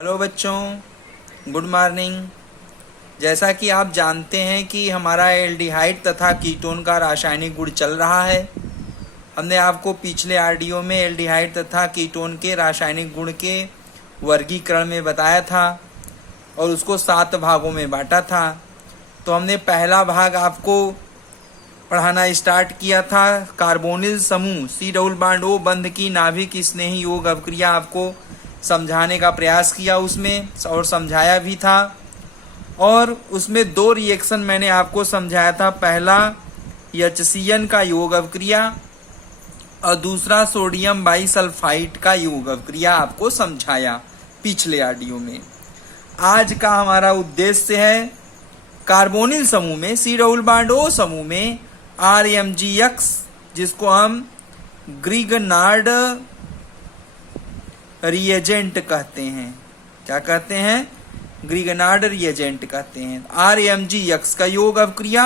Hello बच्चों, good morning. जैसा कि आप जानते हैं कि हमारा एल्डिहाइड तथा कीटोन का रासायनिक गुण चल रहा है। हमने आपको पिछले आरडीओ में एल्डिहाइड तथा कीटोन के रासायनिक गुण के वर्गीकरण में बताया था और उसको 7 भागों में बांटा था। तो हमने पहला भाग आपको पढ़ाना स्टार्ट किया था। कार्बोनिल समूह C+O बंध की नाभिक स्नेही योग अभिक्रिया आपको समझाने का प्रयास किया उसमें, और समझाया भी था। और उसमें 2 रिएक्शन मैंने आपको समझाया था। पहला HCN का योग अभिक्रिया और दूसरा सोडियम बाईसल्फाइड का योग अभिक्रिया आपको समझाया पिछले ऑडियो में। आज का हमारा उद्देश्य है कार्बोनिल समूह में C+O समूह में RMgX, जिसको हम ग्रिगनार्ड रिएजेंट कहते हैं। क्या कहते हैं? ग्रिगनार्ड रिएजेंट कहते हैं। RMgX का योग अभिक्रिया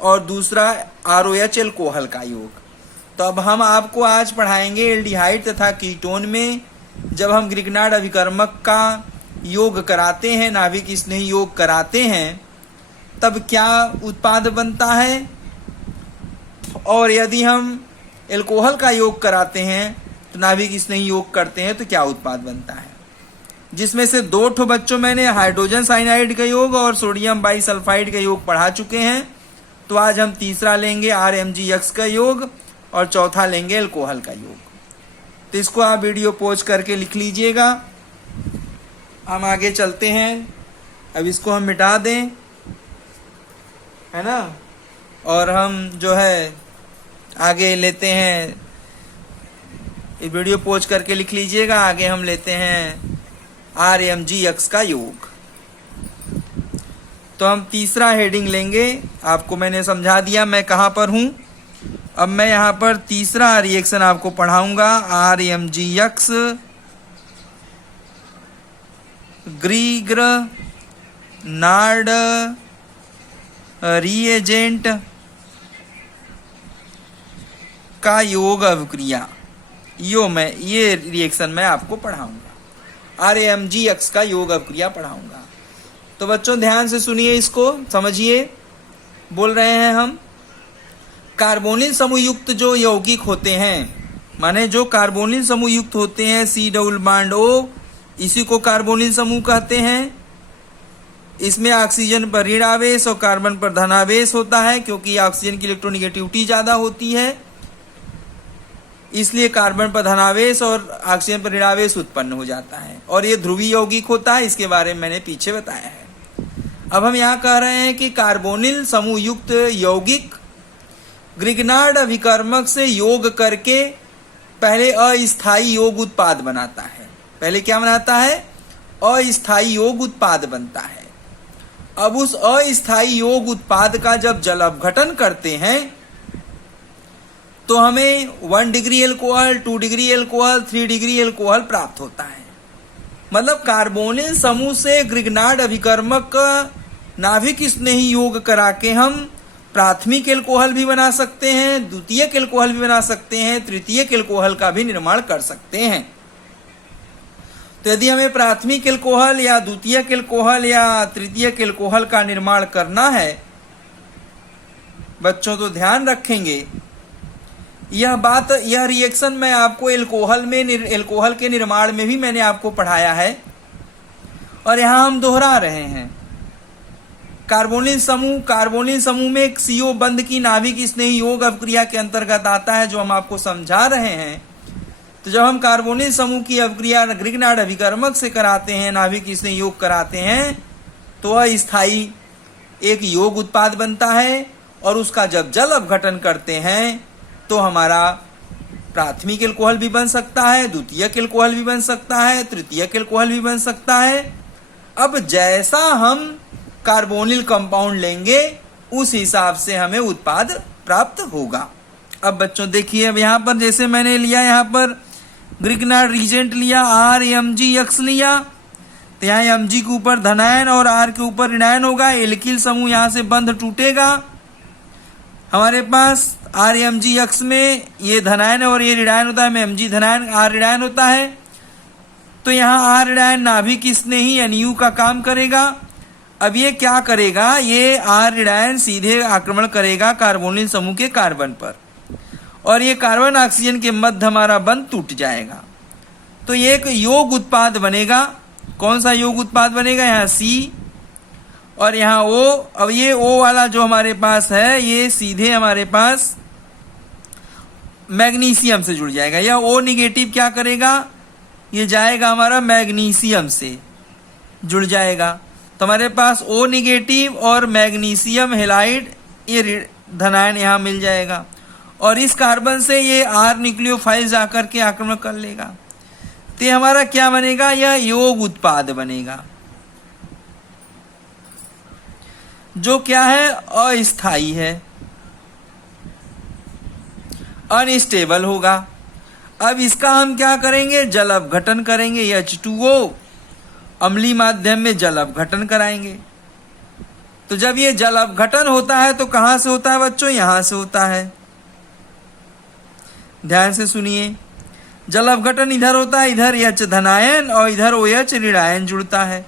और दूसरा ROH एल्कोहल का योग। तो अब हम आपको आज पढ़ाएंगे एल्डिहाइड तथा कीटोन में जब हम ग्रिगनार्ड अभिकर्मक का योग कराते हैं, नाभिक स्नेही योग कराते हैं, तब क्या उत्पाद बनता है, और यदि हम एल्कोहल का योग कराते हैं तो नाभिक स्नेही योग करते हैं तो क्या उत्पाद बनता है। जिसमें से 2 बच्चों मैंने हाइड्रोजन साइनाइड का योग और सोडियम बाईसल्फाइड का योग पढ़ा चुके हैं। तो आज हम तीसरा लेंगे RMgX का योग और चौथा लेंगे एल्कोहल का योग। तो इसको आप वीडियो पॉज करके लिख लीजिएगा। हम आगे चलते हैं। अब इसको हम मिटा दें, है ना, और हम जो है आगे लेते हैं। ये वीडियो पॉज करके लिख लीजिएगा। आगे हम लेते हैं RMgX का योग। तो हम तीसरा हेडिंग लेंगे। आपको मैंने समझा दिया मैं कहाँ पर हूँ। अब मैं यहाँ पर तीसरा रिएक्शन आपको पढ़ाऊंगा। RMgX ग्रिगनार्ड रिएजेंट का योग अभिक्रिया। ये रिएक्शन मैं आपको पढ़ाऊंगा। RMgX का योग अभिक्रिया पढ़ाऊंगा। तो बच्चों ध्यान से सुनिए, इसको समझिए। बोल रहे हैं हम कार्बोनिल समूह युक्त जो यौगिक होते हैं, माने जो कार्बोनिल समूह युक्त होते हैं C+O, इसी को कार्बोनिल समूह कहते हैं। इसमें ऑक्सीजन पर ऋण आवेश और कार्बन पर धन आवेश होता है, क्योंकि ऑक्सीजन की इलेक्ट्रोनिगेटिविटी ज्यादा होती है, इसलिए कार्बन पर धनावेश और ऑक्सीजन पर ऋणावेश उत्पन्न हो जाता है। और ये ध्रुवीय यौगिक होता है, इसके बारे में मैंने पीछे बताया है। अब हम यहाँ कह रहे हैं कि कार्बोनिल समूह युक्त यौगिक ग्रिगनार्ड अभिकर्मक से योग करके पहले अस्थायी योग उत्पाद बनाता है। पहले क्या बनाता है? अस्थायी योग उत्पाद बनता है। अब उस अस्थायी योग उत्पाद का जब जल अपघटन करते हैं तो हमें 1 degree alcohol, 2 degree alcohol, 3 degree alcohol प्राप्त होता है। मतलब कार्बोनिल समूह से ग्रिगनार्ड अभिकर्मक का नाभिक स्नेही योग करा के हम प्राथमिक एल्कोहल भी बना सकते हैं, द्वितीयक एल्कोहल भी बना सकते हैं, तृतीयक एल्कोहल का भी निर्माण कर सकते हैं। तो यदि हमें प्राथमिक एल्कोहल या द्वितीयक एल्कोहल या तृतीयक एल्कोहल का निर्माण करना है बच्चों, तो ध्यान रखेंगे यह रिएक्शन मैं आपको एल्कोहल के निर्माण में भी मैंने आपको पढ़ाया है, और यहां हम दोहरा रहे हैं। कार्बोनिल समूह में एक CO बंध की नाभिक स्नेही योग अभिक्रिया के अंतर्गत आता है, जो हम आपको समझा रहे हैं। तो जब हम कार्बोनिल समूह की अभिक्रिया ग्रिगनार्ड अभिकर्मक से कराते हैं, नाभिक स्नेही योग कराते हैं, तो अस्थायी एक योग उत्पाद बनता है, और उसका जब जल अपघटन करते हैं तो हमारा प्राथमिक एल्कोहल भी बन सकता है, द्वितीयक एल्कोहल भी बन सकता है, तृतीयक एल्कोहल भी बन सकता है। अब जैसा हम कार्बोनिल कंपाउंड लेंगे उस हिसाब से हमें उत्पाद प्राप्त होगा। अब बच्चों देखिए, अब यहाँ पर जैसे मैंने लिया, यहाँ पर ग्रिगनार्ड रिएजेंट लिया, RMgX लिया, तो यहाँ Mg के ऊपर धनायन और R के ऊपर ऋणायन होगा। एल्किल समूह यहाँ से बंध टूटेगा। हमारे पास RMgX में ये धनायन और ये ऋणायन होता है, में Mg धनायन R ऋणायन होता है। तो यहाँ आर ऋणायन नाभिक स्नेही NU का काम करेगा। अब ये क्या करेगा, ये आर ऋणायन सीधे आक्रमण करेगा कार्बोनिल समूह के कार्बन पर, और ये कार्बन ऑक्सीजन के मध्य हमारा बंध टूट जाएगा। तो ये एक योग उत्पाद बनेगा। कौन सा योग उत्पाद बनेगा, यहाँ C और यहाँ O। अब ये O वाला जो हमारे पास है ये सीधे हमारे पास मैग्नीशियम से जुड़ जाएगा। या O निगेटिव क्या करेगा, ये जाएगा हमारा मैग्नीशियम से जुड़ जाएगा। तो हमारे पास O निगेटिव और मैग्नीशियम हेलाइड ये धनायन यहाँ मिल जाएगा, और इस कार्बन से ये R न्यूक्लियोफाइल जाकर के आक्रमण कर लेगा। तो ये हमारा क्या बनेगा, यह योग उत्पाद बनेगा, जो क्या है, अस्थाई है, अनस्टेबल होगा। अब इसका हम क्या करेंगे, जल अपघटन करेंगे। H2O अम्लीय माध्यम में जल अपघटन कराएंगे। तो जब ये जल अपघटन होता है तो कहां से होता है बच्चों, यहां से होता है। ध्यान से सुनिए, जल अपघटन इधर होता है, इधर H धनायन और इधर OH ऋणायन जुड़ता है।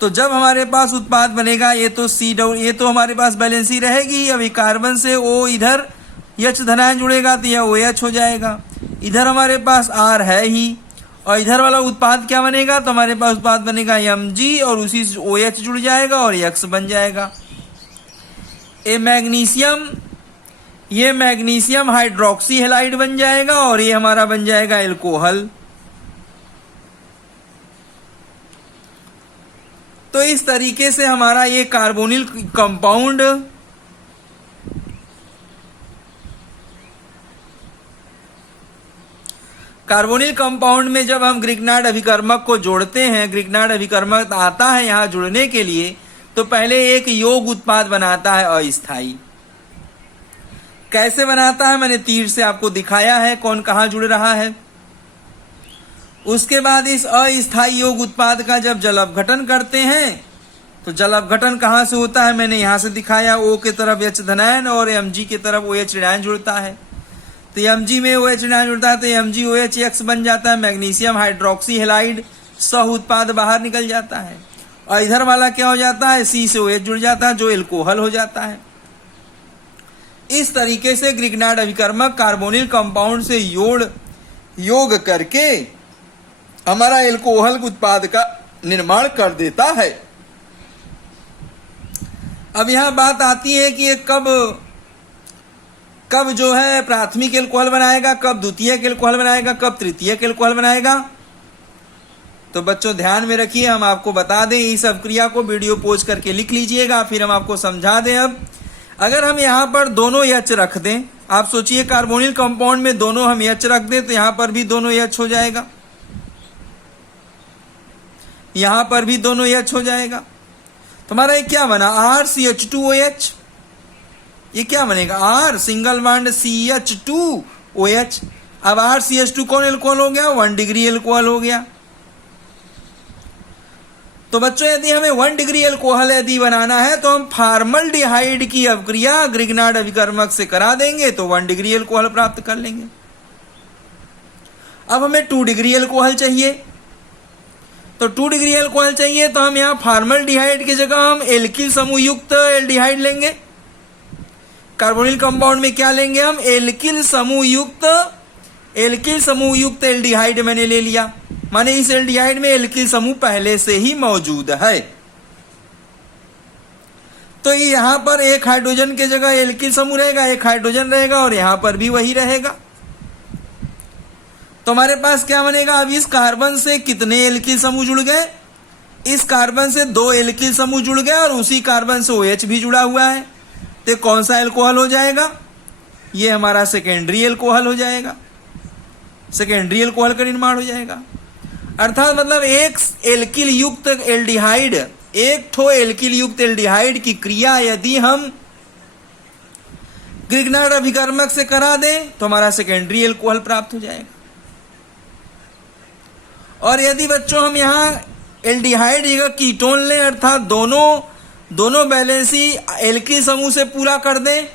तो जब हमारे पास उत्पाद बनेगा, ये तो ये तो हमारे पास बैलेंसी रहेगी। अभी कार्बन से O इधर H धनायन जुड़ेगा तो यह OH हो जाएगा। इधर हमारे पास R है ही, और इधर वाला उत्पाद क्या बनेगा, तो हमारे पास उत्पाद बनेगा Mg और उसी से OH जुड़ जाएगा और X बन जाएगा। ये मैग्नीशियम हाइड्रोक्सी हेलाइड बन जाएगा, और ये हमारा बन जाएगा एल्कोहल। तो इस तरीके से हमारा ये कार्बोनिल कंपाउंड में जब हम ग्रिग्नार्ड अभिकर्मक को जोड़ते हैं, ग्रिग्नार्ड अभिकर्मक आता है यहाँ जुड़ने के लिए, तो पहले एक योग उत्पाद बनाता है अस्थाई। कैसे बनाता है, मैंने तीर से आपको दिखाया है कौन कहां जुड़ रहा है। उसके बाद इस अस्थाई योग उत्पाद का जब जल अपघटन करते हैं, तो जल अपघटन कहां से होता है, मैंने यहां से दिखाया। O के तरफ H धनायन और Mg के तरफ OH ऋणायन जुड़ता है। तो Mg में OH ऋणायन जुड़ता है तो MgOH बन जाता है, मैग्नीशियम हाइड्रोक्सी हेलाइड सह उत्पाद बाहर निकल जाता है। और इधर वाला क्या हो जाता है, C से OH जुड़ जाता है जो एल्कोहल हो जाता है। इस तरीके से ग्रिग्नार्ड अभिकर्मक कार्बोनिल कंपाउंड से योग करके हमारा एल्कोहल उत्पाद का निर्माण कर देता है। अब यहां बात आती है कि ये कब जो है प्राथमिक एल्कोहल बनाएगा, कब द्वितीयक एल्कोहल बनाएगा, कब तृतीयक एल्कोहल बनाएगा। तो बच्चों ध्यान में रखिए, हम आपको बता दें, इस अभिक्रिया को वीडियो पोज करके लिख लीजिएगा, फिर हम आपको समझा दें। अब अगर हम यहां पर दोनों H रख दें, आप सोचिए कार्बोनिल कंपाउंड में दोनों हम H रख दें तो यहां पर भी दोनों H हो जाएगा, यहां पर भी दोनों H हो जाएगा। तो हमारा ये क्या बना, RCH2OH। ये क्या बनेगा, R सिंगल बॉन्ड CH2OH। अब RCH2 कौन एल्कोहल हो गया, 1 डिग्री एल्कोहल हो गया। तो बच्चों यदि हमें 1 डिग्री एल्कोहल यदि बनाना है तो हम फॉर्मल्डिहाइड की अभिक्रिया ग्रिग्नार्ड अभिकर्मक से करा देंगे तो 1 डिग्री एल्कोहल प्राप्त कर लेंगे। अब हमें 2 डिग्री एल्कोहल चाहिए, तो 2 डिग्री एल्कोहल चाहिए तो हम यहां फॉर्मल्डिहाइड की जगह हम एल्किल समूह युक्त एल्डिहाइड लेंगे। कार्बोनिल कंपाउंड में क्या लेंगे हम, एल्किल समूह युक्त एल्डिहाइड मैंने ले लिया, माने इस एल्डिहाइड में एल्किल समूह पहले से ही मौजूद है। तो यहां पर एक हाइड्रोजन के जगह एल्किल समूह रहेगा, एक हाइड्रोजन रहेगा, और यहां पर भी वही रहेगा। तो हमारे पास क्या बनेगा, अब इस कार्बन से कितने एल्किल समूह जुड़ गए, इस कार्बन से 2 एल्किल समूह जुड़ गए और उसी कार्बन से OH भी जुड़ा हुआ है। तो कौन सा एल्कोहल हो जाएगा, ये हमारा सेकेंडरी एल्कोहल हो जाएगा, सेकेंडरी एल्कोहल का निर्माण हो जाएगा। अर्थात मतलब एक एल्किल युक्त एल्डिहाइड, एक ठो एल्किल युक्त एल्डिहाइड की क्रिया यदि हम ग्रिग्नार्ड अभिकर्मक से करा दें तो हमारा सेकेंडरी एल्कोहल प्राप्त हो जाएगा। और यदि बच्चों हम यहां एल्डिहाइड जगह कीटोन लें, अर्थात दोनों बैलेंसी एल्किल समूह से पूरा कर दें,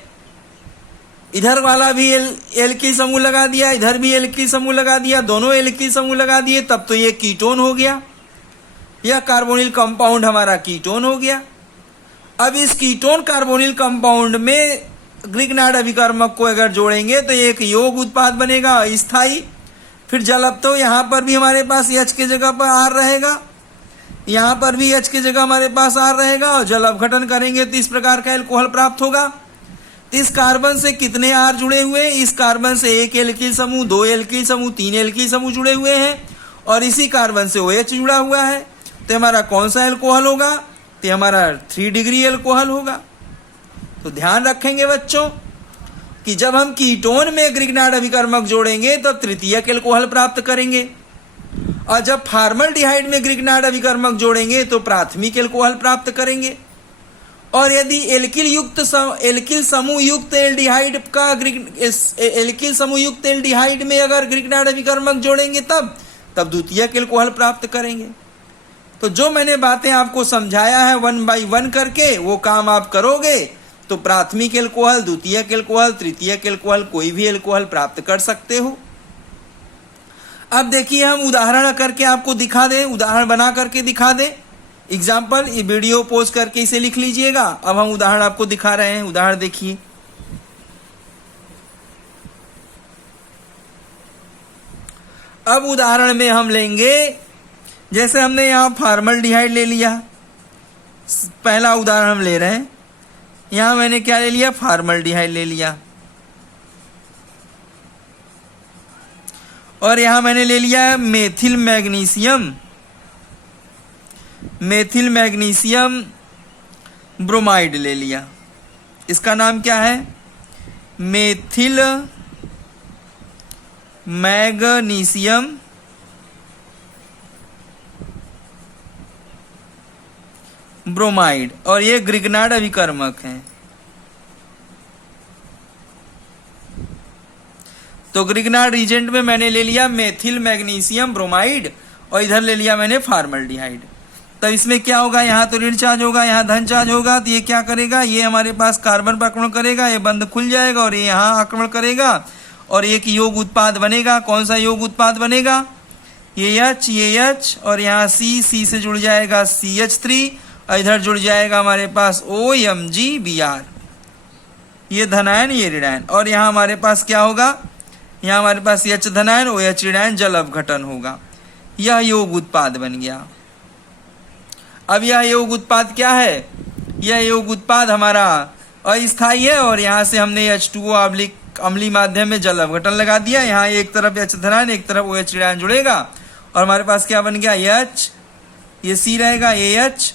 इधर वाला भी एल्किल समूह लगा दिया, इधर भी एल्किल समूह लगा दिया, दोनों एल्किल समूह लगा दिए, तब तो ये कीटोन हो गया। यह कार्बोनिल कंपाउंड हमारा कीटोन हो गया। अब इस कीटोन कार्बोनिल कंपाउंड में ग्रिग्नार्ड अभिकर्मक को अगर जोड़ेंगे तो एक यौग उत्पाद बनेगा अस्थाई। फिर जलब तो यहाँ पर भी हमारे पास H की जगह पर R रहेगा, यहाँ पर भी H की जगह हमारे पास R रहेगा, और जल अपघटन करेंगे तो इस प्रकार का एल्कोहल प्राप्त होगा। इस कार्बन से कितने R जुड़े हुए? इस कार्बन से एक एल्किल समूह, दो एल्किल समूह, तीन एल्किल समूह जुड़े हुए हैं, और इसी कार्बन से OH जुड़ा हुआ है। तो हमारा कौन सा एल्कोहल होगा? तो हमारा 3 डिग्री एल्कोहल होगा। तो ध्यान रखेंगे बच्चों कि जब हम कीटोन में ग्रिग्नार्ड अभिकर्मक जोड़ेंगे तो तृतीयक एल्कोहल प्राप्त करेंगे, और जब फॉर्मल्डिहाइड में ग्रिग्नार्ड अभिकर्मक जोड़ेंगे तो प्राथमिक एल्कोहल प्राप्त करेंगे। और यदि एल्किल समूह युक्त एल्डिहाइड का एल्किल समूह युक्त एल्डिहाइड में अगर ग्रिग्नार्ड अभिकर्मक जोड़ेंगे तब द्वितीयक एल्कोहल प्राप्त करेंगे। तो जो मैंने बातें आपको समझाया है 1 by 1 करके, वो काम आप करोगे तो प्राथमिक एल्कोहल, द्वितीयक एल्कोहल, तृतीयक एल्कोहल, कोई भी एल्कोहल प्राप्त कर सकते हो। अब देखिए हम उदाहरण करके आपको दिखा दें, उदाहरण बना करके दिखा दें। एग्जाम्पल, ये वीडियो पोज करके इसे लिख लीजिएगा। अब हम उदाहरण आपको दिखा रहे हैं, उदाहरण देखिए। अब उदाहरण में हम लेंगे, जैसे हमने यहां फॉर्मल्डिहाइड ले लिया, पहला उदाहरण हम ले रहे हैं। यहां मैंने क्या ले लिया? फॉर्मल्डिहाइड ले लिया, और यहां मैंने ले लिया मेथिल मैग्नीशियम ब्रोमाइड ले लिया। इसका नाम क्या है? मेथिल मैग्नीशियम ब्रोमाइड, और ये ग्रिग्नार्ड अभिकर्मक है। तो ग्रिग्नार्ड रिजेंट में मैंने ले लिया मेथिल मैग्नीशियम ब्रोमाइड, और इधर ले लिया मैंने फॉर्मल्डिहाइड। तो इसमें क्या होगा? यहाँ तो ऋण चार्ज होगा, यहाँ धन चार्ज होगा, तो ये क्या करेगा? ये हमारे पास कार्बन पर आक्रमण करेगा, ये बंध खुल जाएगा, और ये यहाँ आक्रमण करेगा, और एक योग उत्पाद बनेगा। कौन सा योग उत्पाद बनेगा? ये H, और यहाँ C से जुड़ जाएगा CH3, और इधर जुड़ जाएगा हमारे पास OMgBr, ये धनायन, ये ऋणायन, और यहाँ हमारे पास क्या होगा? यहाँ हमारे पास H धनायन, OH ऋणायन, जल अपघटन होगा। यह योग उत्पाद बन गया। अब यह योग उत्पाद क्या है? यह योग उत्पाद हमारा अस्थायी है, और यहाँ से हमने H2O अम्लीय माध्यम में जल अपघटन लगा दिया। यहाँ एक तरफ H धनायन, एक तरफ OH ऋणायन जुड़ेगा, और हमारे पास क्या बन गया? H, ये C रहेगा, AH,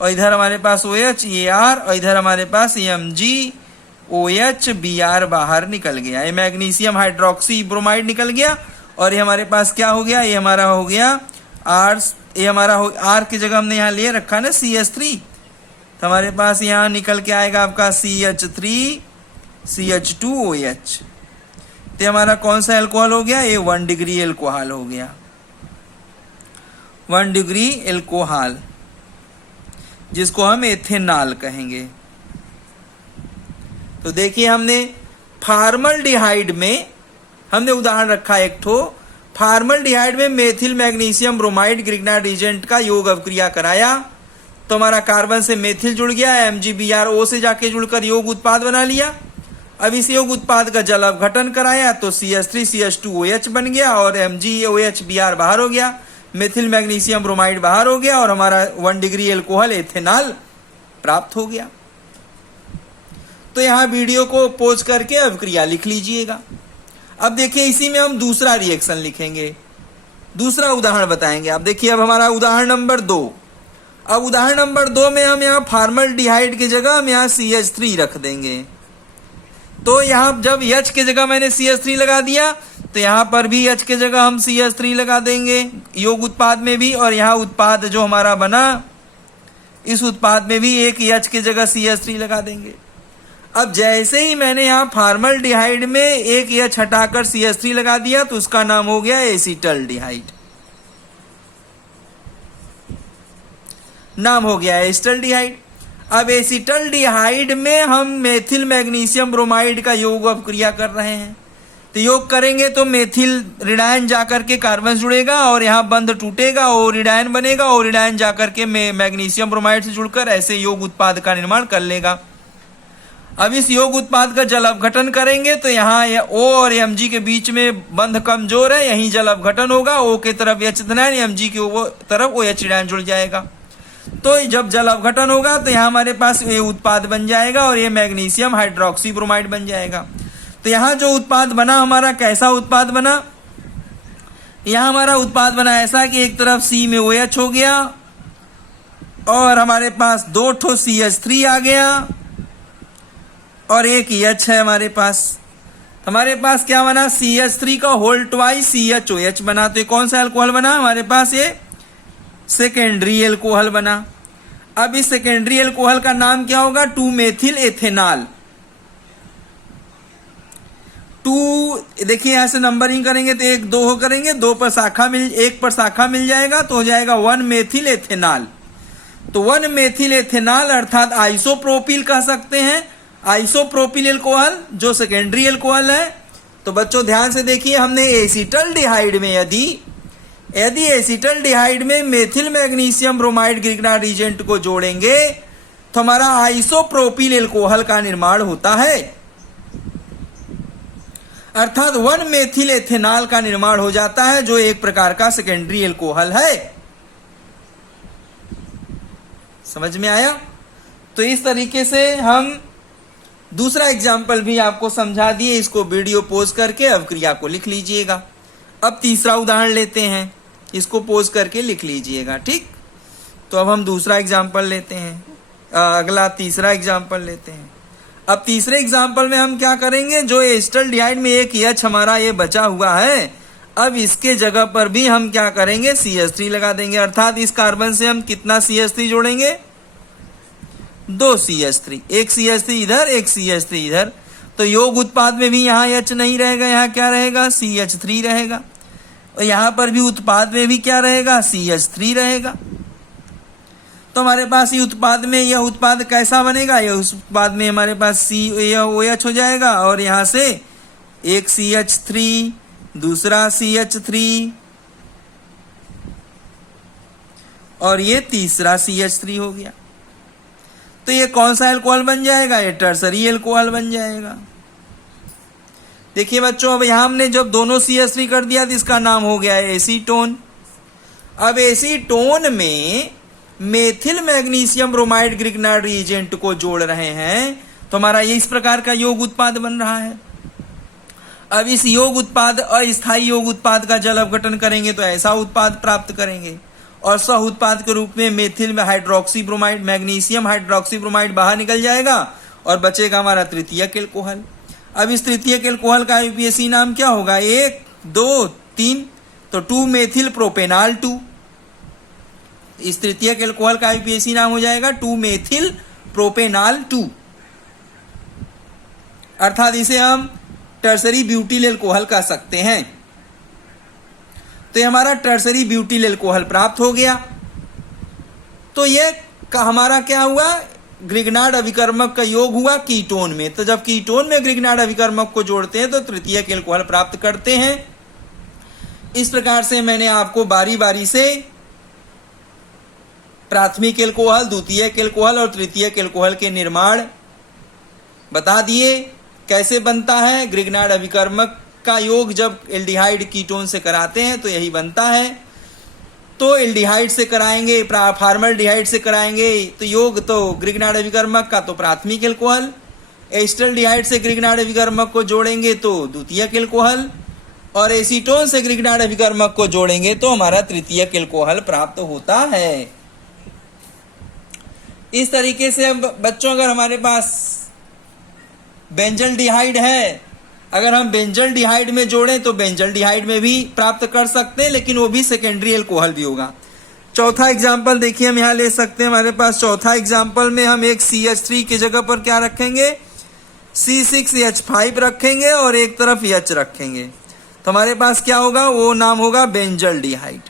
और इधर हमारे पास OH, ये R, और इधर हमारे पास MgOH बाहर निकल गया। ये मैग्नीशियम हाइड्रोक्सी ब्रोमाइड निकल गया, और ये हमारे पास क्या हो गया? ये हमारा हो गया R, ये हमारा R की जगह हमने यहाँ ले रखा ना CH3, तो हमारे पास यहाँ निकल के आएगा आपका CH3 CH2OH। तो हमारा कौन सा एल्कोहल हो गया? ये 1 डिग्री एल्कोहल हो गया, 1 डिग्री एल्कोहल, जिसको हम एथेनॉल कहेंगे। तो देखिए हमने फॉर्मल्डिहाइड में हमने उदाहरण रखा एक ठो, फॉर्मल्डिहाइड में methyl magnesium bromide Grignard reagent का योग अवक्रिया कराया, तो हमारा कार्बन से मेथिल जुड़ गया, MgBrO से जाके जुड़कर योग उत्पाद बना लिया। अब इस योग उत्पाद का जल अपघटन कराया तो CH3 CH2OH बन गया, और MgOHBr बाहर हो गया, मेथिल मैग्नीशियम ब्रोमाइड बाहर हो गया, और हमारा 1 डिग्री एल्कोहल एथेनॉल प्राप्त हो गया। तो यहाँ वीडियो को पॉज करके अभिक्रिया लिख लीजिएगा। अब देखिए इसी में हम दूसरा रिएक्शन लिखेंगे, दूसरा उदाहरण बताएंगे। अब देखिए अब हमारा उदाहरण नंबर 2। अब उदाहरण नंबर 2 में हम यहाँ फॉर्मल्डिहाइड की जगह हम यहाँ CH3 रख देंगे। तो यहाँ जब H की जगह मैंने CH3 लगा दिया, तो यहाँ पर भी H की जगह हम CH3 लगा देंगे योग उत्पाद में भी, और यहाँ उत्पाद जो हमारा बना इस उत्पाद में भी एक H की जगह CH3 लगा देंगे। अब जैसे ही मैंने यहाँ फॉर्मल्डिहाइड में एक H हटाकर CH3 लगा दिया, तो उसका नाम हो गया एसिटल्डिहाइड, नाम हो गया एसिटल्डिहाइड। अब एसिटल्डिहाइड में हम मेथिल मैग्नीशियम ब्रोमाइड का योग अपक्रिया कर रहे हैं, तो योग करेंगे तो मेथिल ऋणायन जाकर के कार्बन जुड़ेगा और यहाँ बंध टूटेगा और ऋणायन बनेगा और ऋणायन जाकर के मैग्नीशियम ब्रोमाइड से जुड़कर ऐसे योग उत्पाद का निर्माण कर लेगा। अब इस योग उत्पाद का जल अपघटन करेंगे तो यहाँ O और Mg के बीच में बंध कमजोर है, यहीं जल अपघटन होगा, O के तरफ H धनायन, Mg के तरफ OH ऋणायन जुड़ जाएगा। तो जब जल अपघटन होगा तो यहाँ हमारे पास ये उत्पाद बन जाएगा और ये मैग्नीशियम हाइड्रोक्सी ब्रोमाइड बन जाएगा। तो यहाँ जो उत्पाद बना हमारा, कैसा उत्पाद बना, यहाँ हमारा उत्पाद बना ऐसा कि एक तरफ C में OH हो गया और हमारे पास 2 ठो CH3 आ गया और एक H है हमारे पास। हमारे पास क्या बना, CH3 का होल ट्वाइस CHOH बना। तो ये कौन सा अल्कोहल बना हमारे पास, ये सेकेंडरी एल्कोहल बना। अब इस सेकेंडरी एल्कोहल का नाम क्या होगा, 2 मेथिल एथेनॉल। 2 देखिए यहां से नंबरिंग करेंगे तो 1 2 करेंगे, 1 पर शाखा मिल जाएगा तो हो जाएगा 1 मेथिल एथेनॉल। तो 1 मेथिल एथेनॉल अर्थात आइसोप्रोपिल कह सकते हैं, आइसोप्रोपिल एल्कोहल जो सेकेंडरी एल्कोहल है। तो बच्चों ध्यान से देखिए, हमने एसिटल्डिहाइड में यदि एसिटल्डिहाइड में methyl magnesium bromide Grignard agent को जोड़ेंगे तो हमारा आइसोप्रोपिल एल्कोहल का निर्माण होता है, अर्थात 1 मेथिल एथेनॉल का निर्माण हो जाता है जो एक प्रकार का सेकेंडरी एल्कोहल है। समझ में आया? तो इस तरीके से हम दूसरा एग्जाम्पल भी आपको समझा दिए, इसको वीडियो पॉज करके अवक्रिया को लिख लीजिएगा। अब तीसरा उदाहरण लेते हैं, इसको पॉज करके लिख लीजिएगा, ठीक। तो अब हम दूसरा एग्जाम्पल लेते हैं, अगला तीसरा एग्जाम्पल लेते हैं। अब तीसरे एग्जाम्पल में हम क्या करेंगे, जो एसिटल्डिहाइड में एक H हमारा ये बचा हुआ है, अब इसके जगह पर भी हम क्या करेंगे, CH3 लगा देंगे, अर्थात इस कार्बन से हम कितना CH3 जोड़ेंगे, 2 CH3, एक CH3 इधर एक CH3 इधर। तो योग उत्पाद में भी यहाँ H नहीं रहेगा, यहाँ क्या रहेगा, CH3 रहेगा, और यहाँ पर भी उत्पाद में भी क्या रहेगा, CH3 रहेगा। तो हमारे पास ये उत्पाद में यह उत्पाद कैसा बनेगा, यह उत्पाद में हमारे पास OH हो जाएगा और यहाँ से एक CH3, दूसरा CH3 और ये तीसरा CH3 हो गया। तो ये कौन सा एल्कोहल बन जाएगा, ये टर्सरी एल्कोहल बन जाएगा। देखिए बच्चों, अब यहां हमने जब दोनों CH3 कर दिया तो इसका नाम हो गया है एसीटोन। अब एसीटोन में methyl magnesium bromide Grignard reagent को जोड़ रहे हैं तो हमारा ये इस प्रकार का योग उत्पाद बन रहा है। अब इस योग उत्पाद अस्थायी योग उत्पाद का जल अपघटन करेंगे तो ऐसा उत्पाद प्राप्त करेंगे और सह उत्पाद के रूप में मेथिल में hydroxy bromide, magnesium hydroxy bromide बाहर निकल जाएगा और बचेगा हमारा तृतीयक एल्कोहल। अब इस तृतीयक एल्कोहल का यूपीएसी नाम क्या होगा, 1 2 3, तो 2 मेथिल प्रोपेनॉल 2। इस तृतीयक एल्कोहल का यूपीएसी नाम हो जाएगा 2 मेथिल प्रोपेनॉल 2, अर्थात इसे हम टर्सरी ब्यूटिल एल्कोहल कह सकते हैं। तो ये हमारा टर्सरी ब्यूटिल एल्कोहल प्राप्त हो गया। तो ये हमारा क्या हुआ, ग्रिग्नार्ड अभिकर्मक का योग हुआ कीटोन में। तो जब कीटोन में ग्रिग्नार्ड अभिकर्मक को जोड़ते हैं तो तृतीयक एल्कोहल प्राप्त करते हैं। इस प्रकार से मैंने आपको बारी बारी से प्राथमिक एल्कोहल, द्वितीयक एल्कोहल और तृतीयक एल्कोहल के निर्माण बता दिए, कैसे बनता है। ग्रिग्नार्ड अभिकर्मक का योग जब एल्डिहाइड कीटोन से कराते हैं तो यही बनता है। तो एल्डिहाइड से कराएंगे, फॉर्मल्डिहाइड से कराएंगे तो योग तो ग्रिग्नार्ड अभिकर्मक का तो प्राथमिक एल्कोहल, एसिटल्डिहाइड से ग्रिग्नार्ड अभिकर्मक को जोड़ेंगे तो द्वितीयक एल्कोहल और एसीटोन से ग्रिग्नार्ड अभिकर्मक को जोड़ेंगे तो हमारा तृतीयक एल्कोहल प्राप्त होता है। इस तरीके से अब बच्चों अगर हमारे पास बेंजल्डिहाइड है, अगर हम बेंजल्डिहाइड में जोड़ें तो बेंजल्डिहाइड में भी प्राप्त कर सकते हैं, लेकिन वो भी सेकेंडरी एल्कोहल भी होगा। चौथा एग्जाम्पल देखिए हम यहाँ ले सकते हैं। हमारे पास चौथा एग्जाम्पल में हम एक CH3 की जगह पर क्या रखेंगे, C6H5 रखेंगे और एक तरफ H रखेंगे। तो हमारे पास क्या होगा, वो नाम होगा बेंजल्डिहाइड।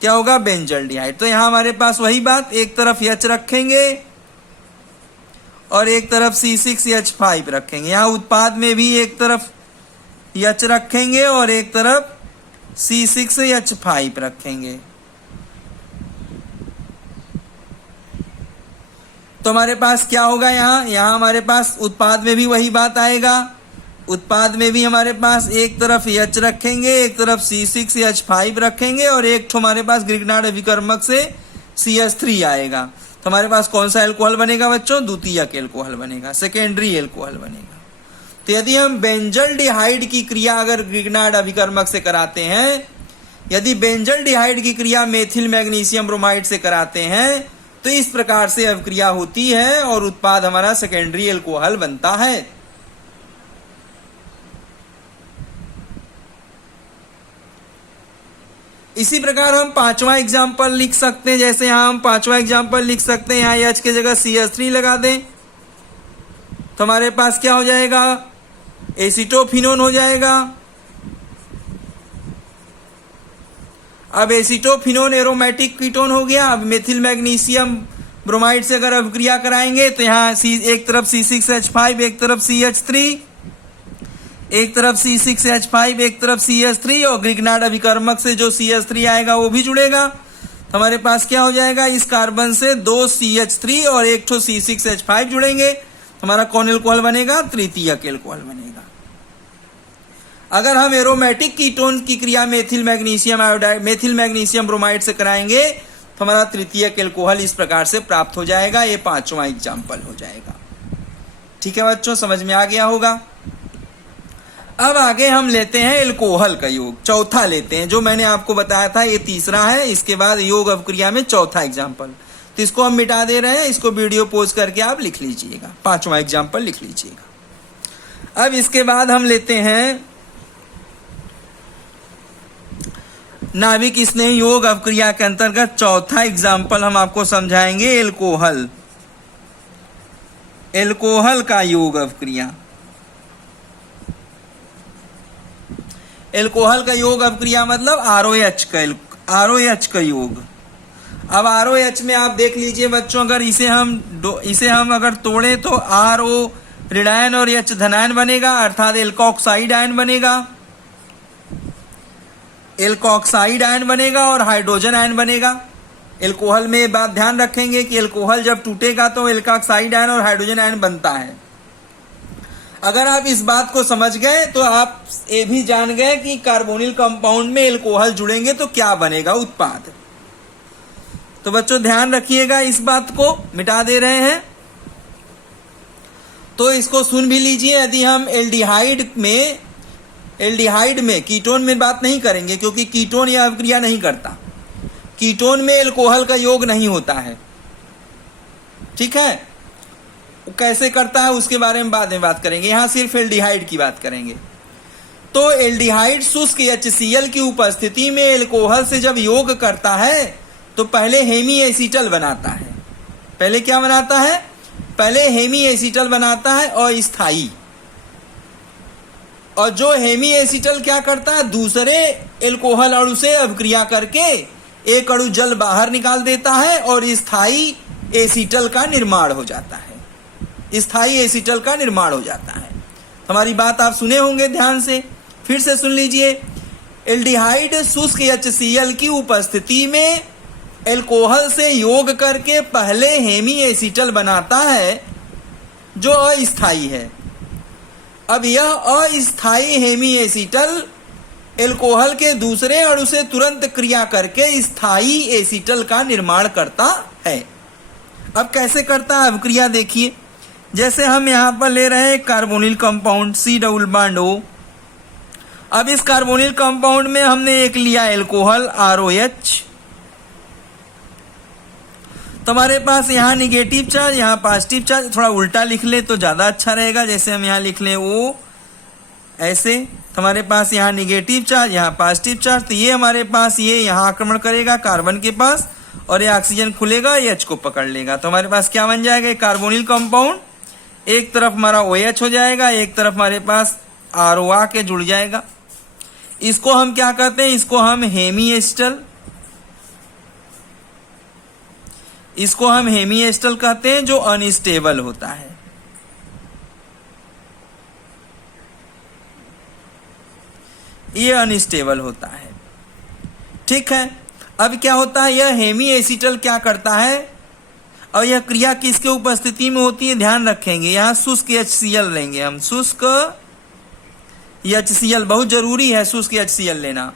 क्या होगा, बेंजल्डिहाइड। तो यहां हमारे पास वही बात, एक तरफ H रखेंगे और एक तरफ C6H5 रखेंगे। यहां उत्पाद में भी एक तरफ H रखेंगे और एक तरफ C6H5 रखेंगे। तो हमारे पास क्या होगा, यहां हमारे पास उत्पाद में भी वही बात आएगा। उत्पाद में भी हमारे पास एक तरफ H रखेंगे, एक तरफ C6H5 रखेंगे और एक तो हमारे पास ग्रिग्नार्ड अभिकर्मक से CH3 आएगा। तो हमारे पास कौन सा एल्कोहल बनेगा बच्चों, द्वितीयक एल्कोहल बनेगा, सेकेंडरी एल्कोहल बनेगा। तो यदि हम बेंजल्डिहाइड की क्रिया अगर ग्रिग्नार्ड अभिकर्मक से कराते हैं, यदि बेंजल्डिहाइड की क्रिया मेथिल मैग्नीशियम ब्रोमाइड से कराते हैं, तो इस प्रकार से अभिक्रिया होती है और उत्पाद हमारा सेकेंडरी एल्कोहल बनता है। इसी प्रकार हम पांचवा एग्जाम्पल लिख सकते हैं। जैसे यहां हम पांचवा एग्जाम्पल लिख सकते हैं, यहां H की जगह CH3 लगा दें तो हमारे पास क्या हो जाएगा, एसीटोफिनोन हो जाएगा। अब एसीटोफिनोन एरोमेटिक कीटोन हो गया। अब मेथिल मैग्नीशियम ब्रोमाइड से अगर अभिक्रिया कराएंगे तो यहाँ एक तरफ C6H5, एक तरफ CH3, एक तरफ C6H5, एक तरफ CH3 और ग्रिग्नार्ड अभिकर्मक से जो CH3 आएगा वो भी जुड़ेगा। तो हमारे पास क्या हो जाएगा, इस कार्बन से 2 CH3 और एक ठो C6H5 जुड़ेंगे। हमारा कौन एल्कोहल बनेगा, तृतीयक एल्कोहल बनेगा। अगर हम एरोमेटिक कीटोन की क्रिया methyl magnesium iodide, methyl magnesium bromide से कराएंगे तो हमारा तृतीयक एल्कोहल इस प्रकार से प्राप्त हो जाएगा। ये पांचवा एग्जाम्पल हो जाएगा। ठीक है बच्चों, समझ में आ गया होगा। अब आगे हम लेते हैं एल्कोहल का योग, चौथा लेते हैं। जो मैंने आपको बताया था ये तीसरा है, इसके बाद योग अभिक्रिया में चौथा एग्जाम्पल। तो इसको हम मिटा दे रहे हैं, इसको वीडियो पोज करके आप लिख लीजिएगा, पांचवा एग्जाम्पल लिख लीजिएगा। अब इसके बाद हम लेते हैं नाभिक स्नेह योग अभिक्रिया के अंतर्गत चौथा एग्जाम्पल हम आपको समझाएंगे, एल्कोहल, एल्कोहल का योग अभिक्रिया। एल्कोहल का योग अभिक्रिया मतलब ROH का योग। अब ROH में आप देख लीजिए बच्चों, अगर इसे हम अगर तोड़े तो RO ऋणायन और H धनायन बनेगा, अर्थात एल्कोक्साइड आयन बनेगा, एल्कोक्साइड आयन बनेगा और हाइड्रोजन आयन बनेगा। एल्कोहल में ये बात ध्यान रखेंगे कि एल्कोहल जब टूटेगा तो एल्कोक्साइड आयन और हाइड्रोजन आयन बनता है। अगर आप इस बात को समझ गए तो आप ये भी जान गए कि कार्बोनिल कंपाउंड में एल्कोहल जुड़ेंगे तो क्या बनेगा, उत्पाद। तो बच्चों ध्यान रखिएगा, इस बात को मिटा दे रहे हैं तो इसको सुन भी लीजिए। यदि हम एल्डिहाइड में कीटोन में बात नहीं करेंगे, क्योंकि कीटोन यह अभिक्रिया नहीं करता, कीटोन में एल्कोहल का योग नहीं होता है। ठीक है, कैसे करता है उसके बारे में बाद में बात करेंगे, यहां सिर्फ एल्डिहाइड की बात करेंगे। तो एल्डिहाइड शुष्क HCl की उपस्थिति में एल्कोहल से जब योग करता है तो पहले हेमी एसीटल बनाता है। पहले क्या बनाता है, पहले हेमी एसीटल बनाता है अस्थाई। और जो हेमी एसीटल क्या करता है, दूसरे एल्कोहल अणु से अभिक्रिया करके एक अणु जल बाहर निकाल देता है और स्थायी एसीटल का निर्माण हो जाता है, स्थायी एसीटल का निर्माण हो जाता है। हमारी बात आप सुने होंगे ध्यान से, फिर से सुन लीजिए। एल्डिहाइड शुष्क HCl की उपस्थिति में एल्कोहल से योग करके पहले हेमी एसीटल बनाता है जो अस्थाई है। अब यह अस्थाई हेमी एसीटल एल्कोहल के दूसरे अणु से तुरंत क्रिया करके स्थायी एसीटल का निर्माण करता है। अब कैसे करता है अभिक्रिया देखिए। जैसे हम यहां पर ले रहे हैं कार्बोनिल कंपाउंड C⋅O। अब इस कार्बोनिल कंपाउंड में हमने एक लिया एल्कोहल ROH। तो हमारे पास यहाँ निगेटिव चार्ज, यहाँ पॉजिटिव चार्ज, थोड़ा उल्टा लिख ले तो ज्यादा अच्छा रहेगा। जैसे हम यहाँ लिख लें O ऐसे, तो हमारे पास यहाँ निगेटिव चार्ज, यहाँ पॉजिटिव चार्ज। तो ये हमारे पास ये यहाँ आक्रमण करेगा कार्बन के पास और ये ऑक्सीजन खुलेगा, ये H को पकड़ लेगा। तो हमारे पास क्या बन जाएगा, कार्बोनिल कंपाउंड। एक तरफ हमारा OH हो जाएगा, एक तरफ हमारे पास RO आके जुड़ जाएगा। इसको हम क्या कहते हैं, इसको हम हेमी एसीटल इसको हम हेमी एस्टर कहते हैं, जो अनस्टेबल होता है। ये अनस्टेबल होता है। ठीक है, अब क्या होता है, यह हेमी एसिटल क्या करता है, और यह क्रिया किसके उपस्थिति में होती है, ध्यान रखेंगे। यहां शुष्क HCl लेंगे हम, शुष्क HCl, बहुत जरूरी है शुष्क HCl लेना,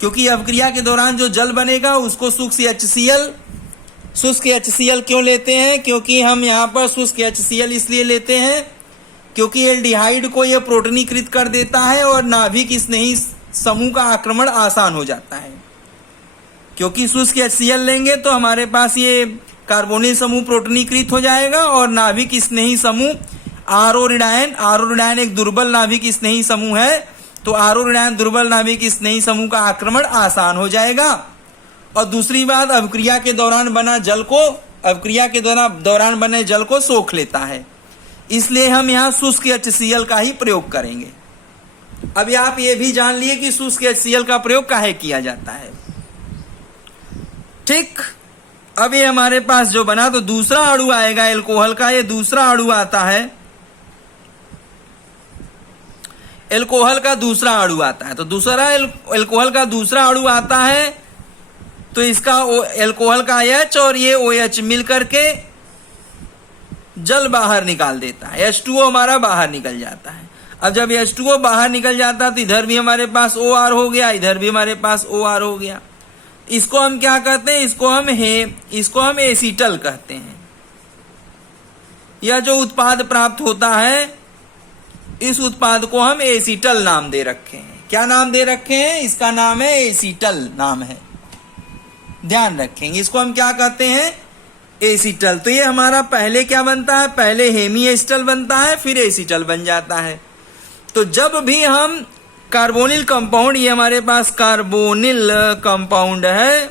क्योंकि अवक्रिया के दौरान जो जल बनेगा उसको शुष्क HCl क्यों लेते हैं, क्योंकि हम यहाँ पर शुष्क HCl इसलिए लेते हैं क्योंकि एल्डिहाइड को यह प्रोटोनीकृत कर देता है और नाभिक स्नेही समूह का आक्रमण आसान हो जाता है। क्योंकि शुष्क HCl लेंगे तो हमारे पास ये कार्बोनिल समूह प्रोटोनीकृत हो जाएगा और नाभिक स्नेही समूह आरो ऋणायन एक दुर्बल नाभिक स्नेही समूह है, तो आरो ऋणायन दुर्बल नाभिक स्नेही समूह का आक्रमण आसान हो जाएगा। और दूसरी बात, अवक्रिया के दौरान बने जल को सोख लेता है, इसलिए हम यहाँ शुष्क HCl का ही प्रयोग करेंगे। अभी आप ये भी जान लिए कि शुष्क HCl का प्रयोग काहे किया जाता है। ठीक, अब ये हमारे पास जो बना, तो दूसरा अणु आएगा एल्कोहल का। ये दूसरा अणु आता है, एल्कोहल का दूसरा अणु आता है। तो दूसरा एल्कोहल का दूसरा अणु आता है, तो इसका एल्कोहल का H और ये OH मिलकर के जल बाहर निकाल देता है, H2O हमारा बाहर निकल जाता है। अब जब H2O बाहर निकल जाता है तो इधर भी हमारे पास OR हो गया, इधर भी हमारे पास OR हो गया। इसको हम क्या कहते हैं, इसको हम एसीटल कहते हैं। यह जो उत्पाद प्राप्त होता है, इस उत्पाद को हम एसीटल नाम दे रखे हैं। क्या नाम दे रखे हैं, इसका नाम है एसीटल नाम है, ध्यान रखेंगे। इसको हम क्या कहते हैं, एसीटल। तो ये हमारा पहले क्या बनता है, पहले हेमी एसिटल बनता है, फिर एसीटल बन जाता है। तो जब भी हम कार्बोनिल कंपाउंड, ये हमारे पास कार्बोनिल कंपाउंड है,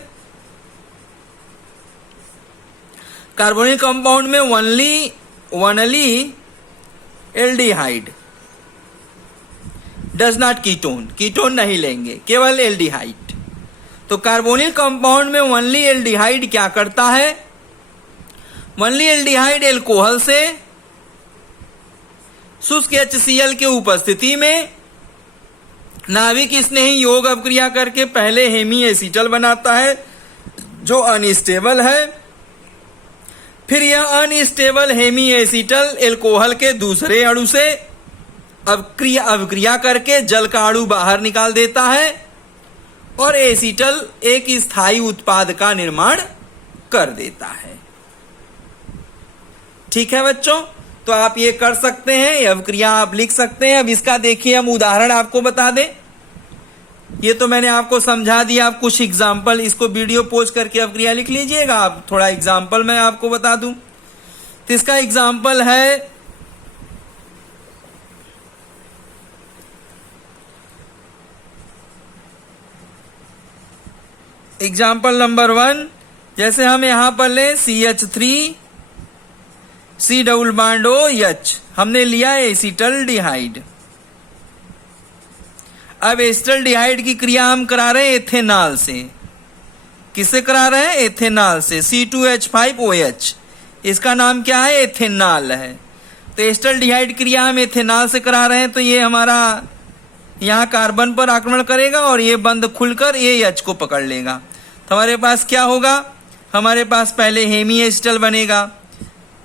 कार्बोनिल कंपाउंड में only aldehyde, does not ketone नहीं लेंगे, केवल एल्डिहाइड। तो कार्बोनिल कंपाउंड में ओनली एल्डिहाइड क्या करता है, ओनली एल्डिहाइड एल्कोहल से शुष्क HCl के उपस्थिति में नाभिक स्नेही योग अवक्रिया करके पहले हेमी एसिटल बनाता है जो अनस्टेबल है। फिर यह अनस्टेबल हेमी एसिटल एल्कोहल के दूसरे अणु से अवक्रिया करके जल का अणु बाहर निकाल देता है और एसिटल एक स्थायी उत्पाद का निर्माण कर देता है। ठीक है बच्चों, तो आप ये कर सकते हैं, ये अवक्रिया आप लिख सकते हैं। अब इसका देखिए हम उदाहरण आपको बता दें। ये तो मैंने आपको समझा दिया, आप कुछ एग्जाम्पल, इसको वीडियो पोज करके अवक्रिया लिख लीजिएगा। आप थोड़ा एग्जाम्पल मैं आपको बता दूं, तो इसका एग्जाम्पल है एग्जाम्पल नंबर 1। जैसे हम यहां पर ले CH3 C double bond OH, हमने लिया एसिटल डिहाइड। अब एसिटल डिहाइड की क्रिया हम करा रहे हैं एथेनॉल से। किससे करा रहे हैं, एथेनॉल से, C2H5OH। इसका नाम क्या है, एथेनॉल है। तो एसिटल डिहाइड क्रिया हम एथेनॉल से करा रहे हैं, तो ये हमारा यहाँ कार्बन पर आक्रमण करेगा और ये बंद खुलकर ये H को पकड़ लेगा। तो हमारे पास क्या होगा, हमारे पास पहले हेमी एसिटल बनेगा,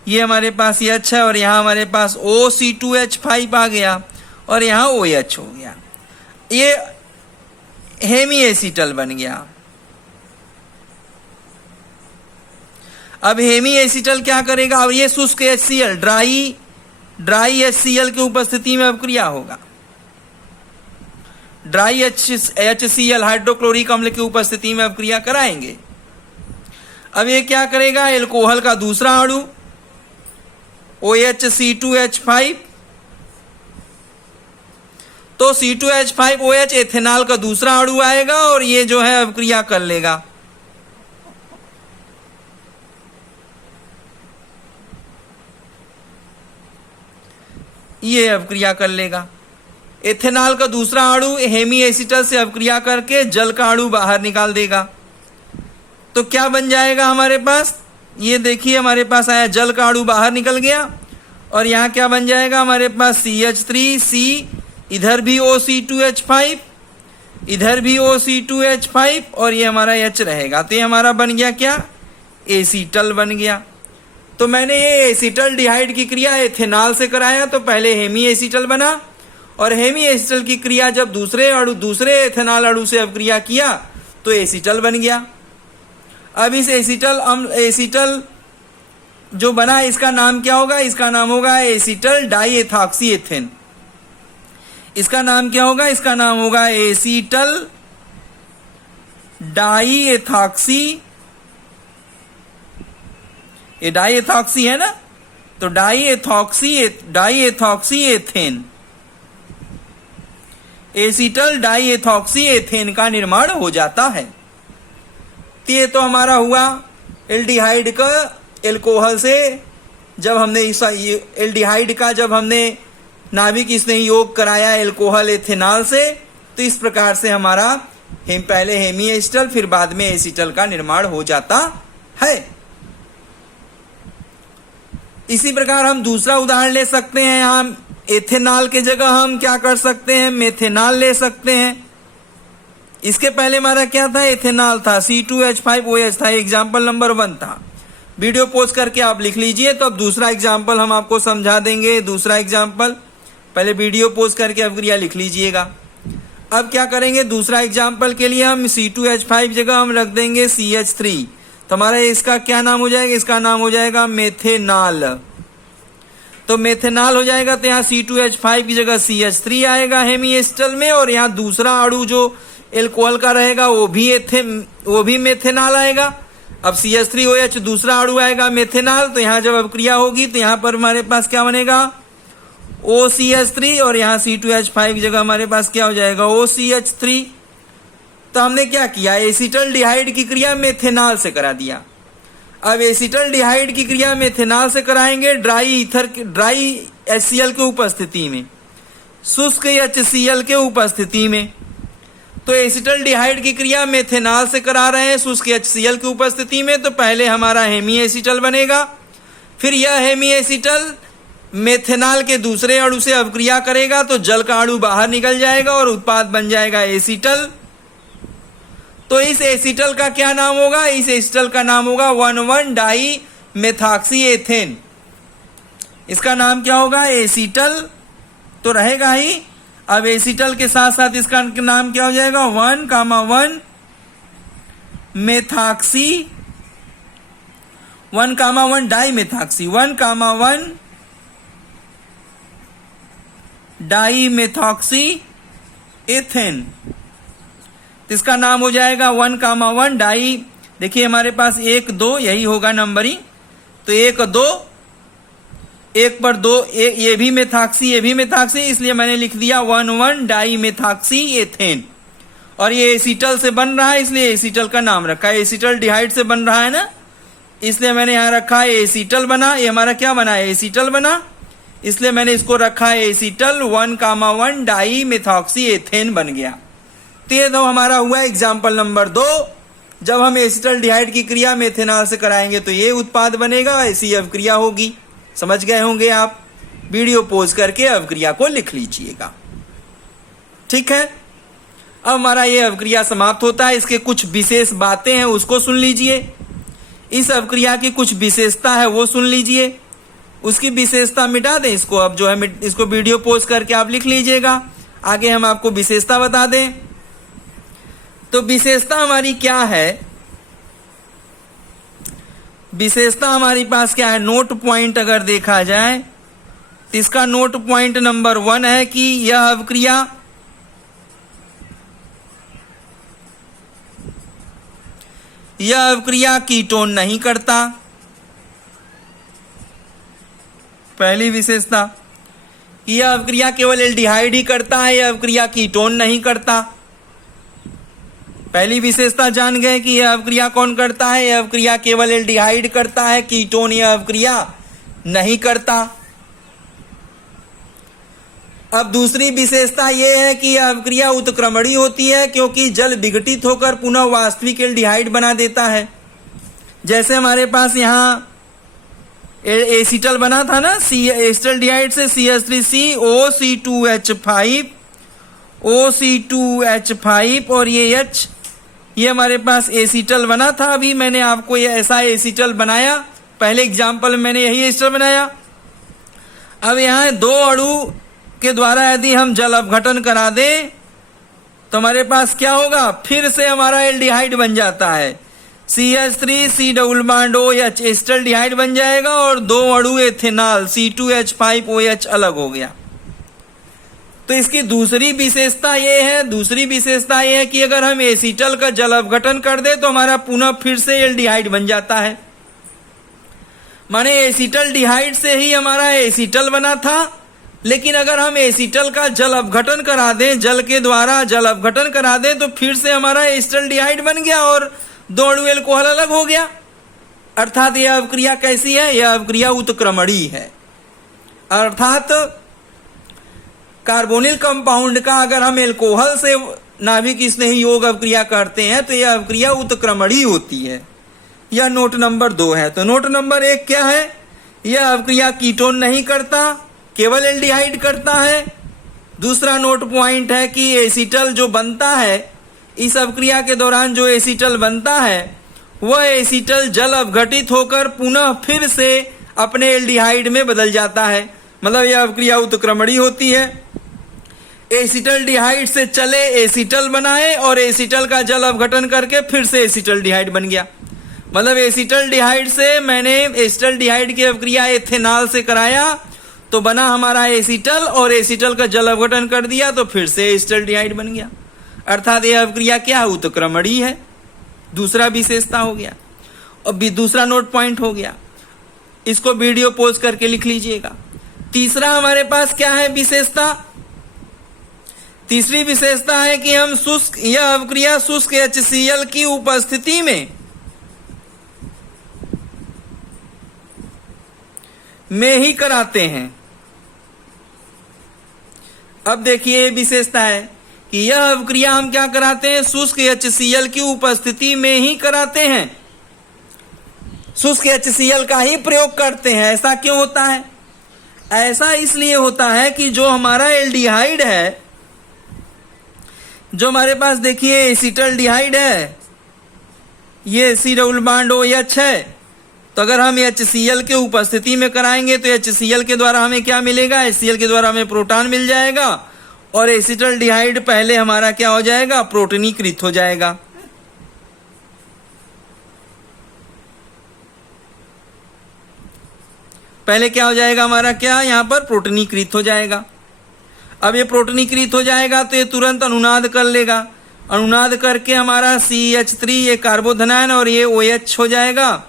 ये हमारे पास H है और यहाँ हमारे पास OC2H5 आ गया और यहाँ OH हो गया। ये हेमी एसिटल बन गया। अब हेमी एसिटल क्या करेगा, अब ये शुष्क HCl ड्राई HCl की उपस्थिति में अवक्रिया होगा। ड्राई HCl हाइड्रोक्लोरिक अम्ल की उपस्थिति में अवक्रिया कराएंगे। अब ये क्या करेगा, एल्कोहल का दूसरा अणु OHC2H5, तो C2H5OH एथेनॉल का दूसरा अणु आएगा और ये जो है अवक्रिया कर लेगा। ये अवक्रिया कर लेगा। एथेनॉल का दूसरा अणु हेमी एसिटल से अवक्रिया करके जल का अणु बाहर निकाल देगा। तो क्या बन जाएगा हमारे पास, ये देखिए हमारे पास आया जल का अणु बाहर निकल गया और यहाँ क्या बन जाएगा हमारे पास CH3C, इधर भी OC2H5, इधर भी OC2H5 और ये हमारा H रहेगा। तो ये हमारा बन गया क्या, एसीटल बन गया। तो मैंने ये एसीटल्डिहाइड की क्रिया एथेनॉल से कराया तो पहले हेमी एसीटल बना और हेमी एसीटल की क्रिया जब दूसरे एथेनॉल अणु से अवक्रिया किया तो एसीटल बन गया। अब इस एसीटल जो बना इसका नाम क्या होगा, इसका नाम होगा एसीटल डाईएथॉक्सी एथेन। इसका नाम क्या होगा, इसका नाम होगा एसीटल डाईएथॉक्सी। ये डाईएथॉक्सी है ना, तो डाईएथॉक्सी एथेन, एसीटल डाईएथॉक्सी एथेन का निर्माण हो जाता है। तो ये तो हमारा हुआ एल्डिहाइड का एल्कोहल से जब हमने एल्डिहाइड का जब हमने नाभिक स्नेही योग कराया एल्कोहल एथेनॉल से, तो इस प्रकार से हमारा पहले हेमी एसिटल फिर बाद में एसिटल का निर्माण हो जाता है। इसी प्रकार हम दूसरा उदाहरण ले सकते हैं। हम एथेनॉल के जगह हम क्या कर सकते हैं, मेथेनॉल ले सकते हैं। इसके पहले हमारा क्या था, एथेनॉल था, C2H5OH था, एग्जाम्पल नंबर 1 था। वीडियो पोस्ट करके आप लिख लीजिए। तो अब दूसरा एग्जाम्पल हम आपको समझा देंगे। दूसरा एग्जाम्पल पहले वीडियो पोस्ट करके अवक्रिया लिख लीजिएगा। अब क्या करेंगे, दूसरा एग्जाम्पल के लिए हम C2H5 जगह हम रख देंगे CH3। तो हमारा इसका क्या नाम हो जाएगा, इसका नाम हो जाएगा मेथेनॉल। तो मेथेनॉल हो जाएगा तो यहाँ C2H5 की जगह CH3 आएगा हेमी एसिटल में और यहाँ दूसरा अणु जो एल्कोहल का रहेगा वो भी मेथेनॉल आएगा। अब CH3OH दूसरा अणु आएगा मेथेनॉल। तो यहाँ जब अवक्रिया होगी तो यहाँ पर हमारे पास क्या बनेगा, OCH3 और यहाँ C2H5 की जगह हमारे पास क्या हो जाएगा, OCH3। तो हमने क्या किया, एसिटल्डिहाइड की क्रिया मेथेनॉल से करा दिया। अब एसिटल्डिहाइड की क्रिया मेथेनॉल से कराएंगे ड्राई HCl की उपस्थिति में, शुष्क HCl के उपस्थिति में। तो एसिटल्डिहाइड की क्रिया मेथेनॉल से करा रहे हैं शुष्क HCl की उपस्थिति में। तो पहले हमारा हेमी एसिटल बनेगा, फिर यह हेमी एसिटल मेथेनॉल के दूसरे अणु से अवक्रिया करेगा तो जल का अणु बाहर निकल जाएगा और उत्पाद बन जाएगा एसिटल। तो इस एसिटल का क्या नाम होगा, इस एसिटल का नाम होगा 1,1-डाई मेथॉक्सी एथेन। इसका नाम क्या होगा, एसिटल तो रहेगा ही। अब एसिटल के साथ साथ इसका नाम क्या हो जाएगा, 1,1 methoxy, 1,1 dimethoxy, 1,1 dimethoxy ethane. तो इसका नाम हो जाएगा 1,1 डाई। देखिए हमारे पास 1 2 यही होगा नंबरिंग। तो 1 2 1 पर 2 ये भी मेथॉक्सी ये भी मेथॉक्सी, इसलिए मैंने लिख दिया 1,1 डाई मेथॉक्सी एथेन। और ये एसिटल से बन रहा है इसलिए एसिटल का नाम रखा है। एसिटल्डिहाइड से बन रहा है ना, इसलिए मैंने यहाँ रखा है एसिटल बना। ये हमारा क्या बना है, एसिटल बना, इसलिए मैंने इसको रखा है एसिटल 1,1 डाई मेथॉक्सी एथेन बन गया। तो ये तो हमारा हुआ एग्जाम्पल नंबर 2। जब हम एसिटल्डिहाइड की क्रिया मेथेनॉल से कराएंगे तो ये उत्पाद बनेगा, ऐसी अवक्रिया होगी। समझ गए होंगे आप। वीडियो पॉज करके अवक्रिया को लिख लीजिएगा, ठीक है। अब हमारा ये अवक्रिया समाप्त होता है। इसके कुछ विशेष बातें हैं उसको सुन लीजिए। इस अवक्रिया की कुछ विशेषता है वो सुन लीजिए। उसकी विशेषता मिटा दें इसको, अब जो है इसको वीडियो पॉज करके आप लिख लीजिएगा। आगे हम आपको विशेषता बता दें। तो विशेषता हमारी क्या है, विशेषता हमारी पास क्या है, नोट पॉइंट अगर देखा जाए तो इसका नोट पॉइंट नंबर 1 है कि यह अवक्रिया कीटोन नहीं करता। पहली विशेषता, यह अवक्रिया केवल एल्डिहाइड ही करता है, यह अवक्रिया कीटोन नहीं करता। पहली विशेषता जान गए कि यह अवक्रिया कौन करता है, यह अवक्रिया केवल एल्डिहाइड करता है, कीटोन यह अवक्रिया नहीं करता। अब दूसरी विशेषता यह है कि यह अवक्रिया उत्क्रमणीय होती है क्योंकि जल विघटित होकर पुनः वास्तविक एल्डिहाइड बना देता है। जैसे हमारे पास यहाँ एसीटल बना था ना, एसिटल्डिहाइड से CH3COC2H5 OC2H5 और ये H, ये हमारे पास एसीटल बना था। अभी मैंने आपको ये ऐसा एसीटल बनाया, पहले एग्जाम्पल में मैंने यही एसीटल बनाया। अब यहाँ दो अणु के द्वारा यदि हम जल अपघटन करा दें तो हमारे पास क्या होगा, फिर से हमारा एल्डिहाइड बन जाता है। CH3C⋯OH एसिटल्डिहाइड बन जाएगा और दो अणु एथेनॉल C2H5OH अलग हो गया। तो इसकी दूसरी विशेषता ये है कि अगर हम एसीटल का जल अपघटन कर दे तो हमारा पुनः फिर से एल्डिहाइड बन जाता है। माने एसिटल्डिहाइड से ही हमारा एसीटल बना था, लेकिन अगर हम एसीटल का जल अपघटन करा दें, जल के द्वारा जल अपघटन करा दें तो फिर से हमारा एसिटल्डिहाइड बन गया और दो अणु एल्कोहल अलग हो गया। अर्थात यह अवक्रिया कैसी है, यह अवक्रिया उत्क्रमणीय है। अर्थात कार्बोनिल कंपाउंड का अगर हम एल्कोहल से नाभिक स्नेही योग अवक्रिया करते हैं तो यह अवक्रिया उत्क्रमणीय होती है। यह नोट नंबर 2 है। तो नोट नंबर 1 क्या है, यह अवक्रिया कीटोन नहीं करता, केवल एल्डिहाइड करता है। दूसरा नोट पॉइंट है कि एसीटल जो बनता है, इस अवक्रिया के दौरान जो एसीटल बनता है वह एसीटल जल अपघटित होकर पुनः फिर से अपने एल्डिहाइड में बदल जाता है। मतलब यह अवक्रिया उत्क्रमणीय होती है। एसिटल्डिहाइड से चले एसीटल बनाए और एसीटल का जल अपघटन करके फिर से एसिटल्डिहाइड बन गया। मतलब एसिटल्डिहाइड से मैंने एसिटल्डिहाइड की अवक्रिया एथेनॉल से कराया तो बना हमारा एसीटल, और एसीटल का जल अपघटन कर दिया तो फिर से एसिटल्डिहाइड बन गया। अर्थात यह अवक्रिया क्या, उत्क्रमणीय है। दूसरा विशेषता हो गया। और दूसरा नोट पॉइंट हो गया, इसको वीडियो पॉज करके लिख लीजिएगा। तीसरा हमारे पास क्या है विशेषता, तीसरी विशेषता है कि हम शुष्क, यह अवक्रिया शुष्क HCl की उपस्थिति में ही कराते हैं। अब देखिए विशेषता है कि यह अवक्रिया हम क्या कराते हैं, शुष्क HCl की उपस्थिति में ही कराते हैं। शुष्क HCl का ही प्रयोग करते हैं। ऐसा क्यों होता है, ऐसा इसलिए होता है कि जो हमारा एल्डिहाइड है, जो हमारे पास देखिए एसिटल्डिहाइड है, ये C⋯OH है। तो अगर हम HCl के उपस्थिति में कराएंगे तो HCl के द्वारा हमें क्या मिलेगा, HCl के द्वारा हमें प्रोटॉन मिल जाएगा और एसिटल्डिहाइड पहले हमारा क्या हो जाएगा, प्रोटोनीकृत हो जाएगा। पहले क्या हो जाएगा हमारा, क्या यहाँ पर प्रोटोनीकृत हो जाएगा। अब ये प्रोटोनीकृत हो जाएगा तो ये तुरंत अनुनाद कर लेगा। अनुनाद करके हमारा CH3 ये कार्बोधनायन और ये OH हो जाएगा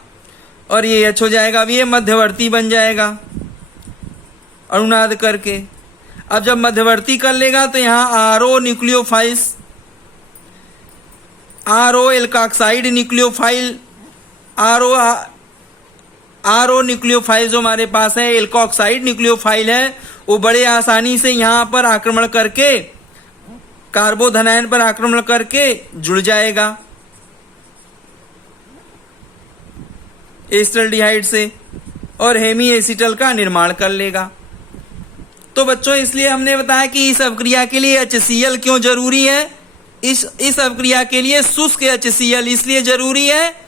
और ये H हो जाएगा। अब ये मध्यवर्ती बन जाएगा अनुनाद करके। अब जब मध्यवर्ती कर लेगा तो यहाँ RO nucleophiles, RO alkoxide nucleophile, RO nucleophile जो हमारे पास है, एल्कोक्साइड न्यूक्लियोफाइल है, वो बड़े आसानी से यहाँ पर आक्रमण करके, कार्बोधनायन पर आक्रमण करके जुड़ जाएगा एसिटल्डिहाइड से और हेमी एसिटल का निर्माण कर लेगा। तो बच्चों इसलिए हमने बताया कि इस अवक्रिया के लिए HCl क्यों जरूरी है। इस अवक्रिया के लिए शुष्क HCl इसलिए जरूरी है